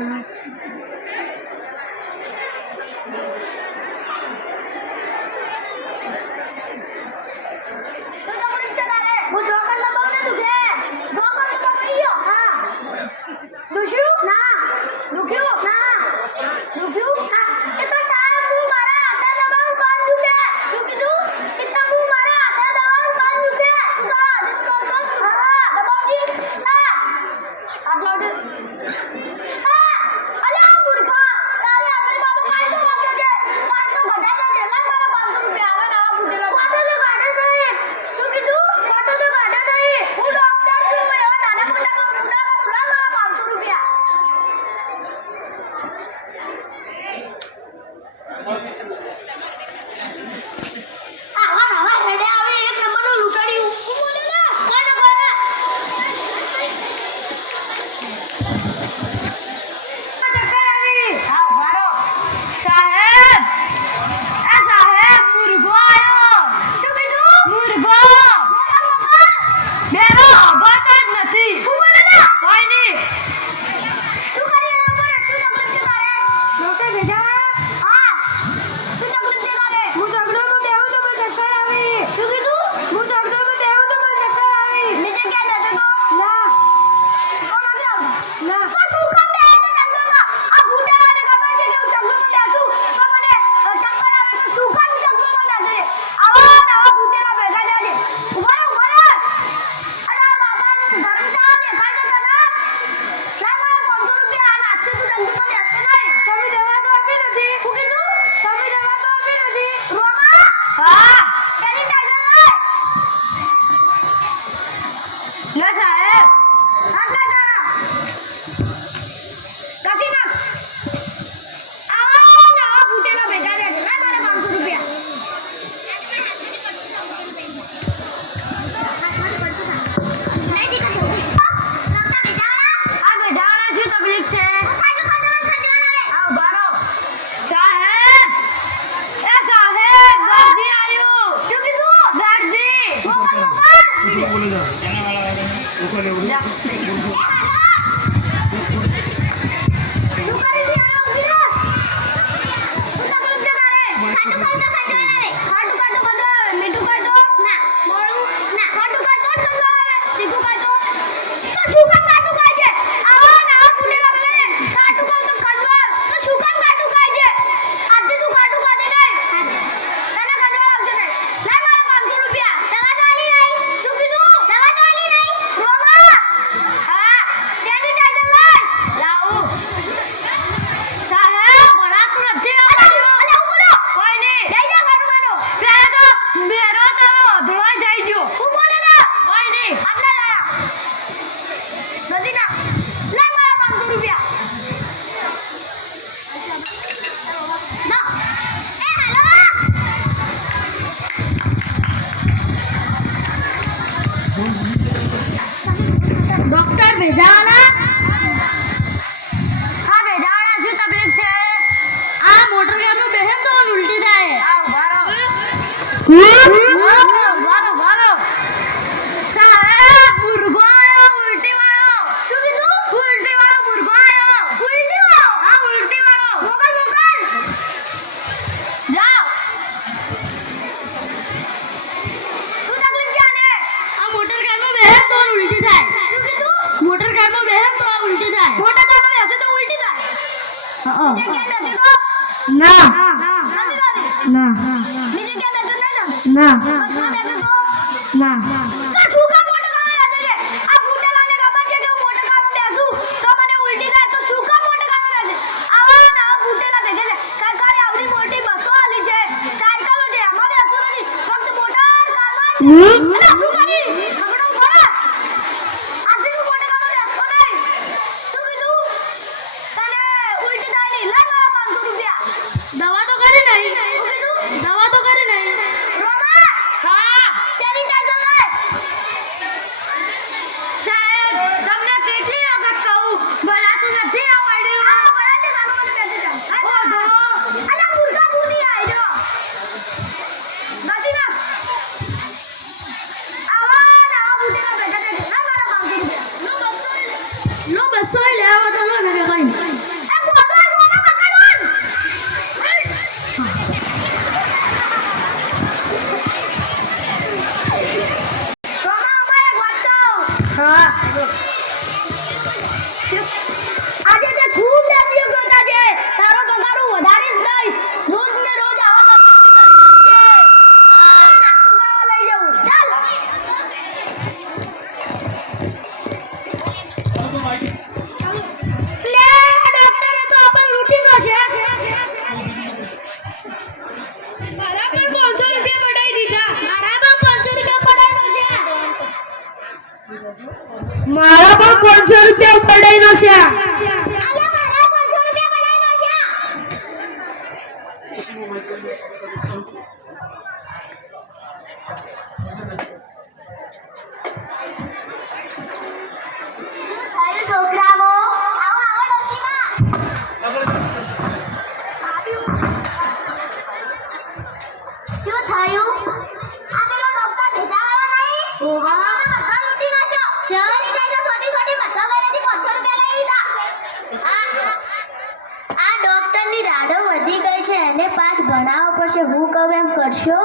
嗯 ક્યાં જાય જો હું બોલે લા. ઓય નહીં. આટલા લાયા. નજીના લે મારા 500 રૂપિયા. ડોક્ટર ભેજાલા না। મારા પણ પાંચસો રૂપિયા ઉપડાઈ નશે કે હું કહું એમ કરશો?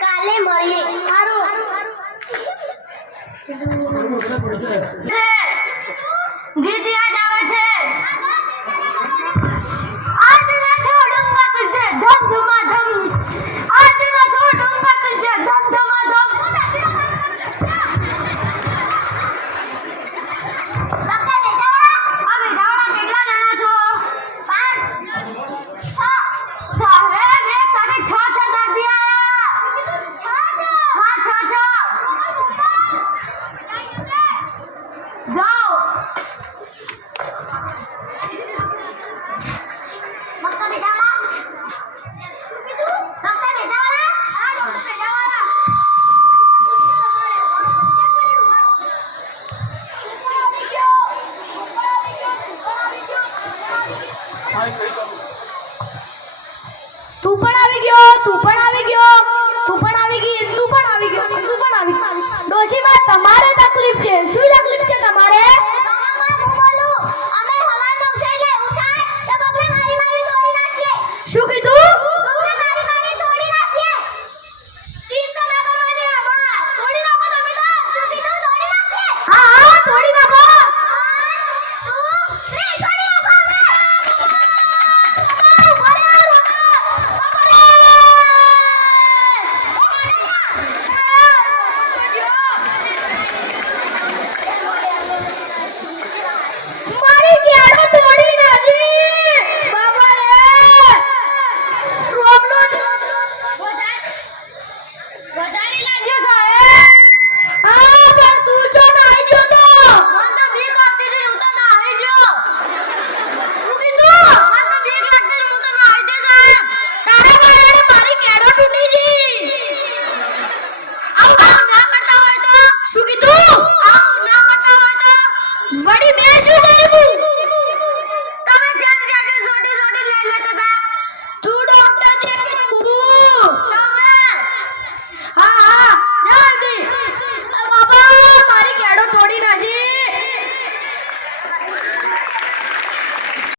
કાલે મળીએ. સારું ગયો, તું પણ આવી ગયો, તું પણ આવી ગઈ તું પણ આવી ગયો તું પણ આવી ગયો ડોશીમાં તમારે તકલીફ છે. શું તકલીફ છે તમારે? Dari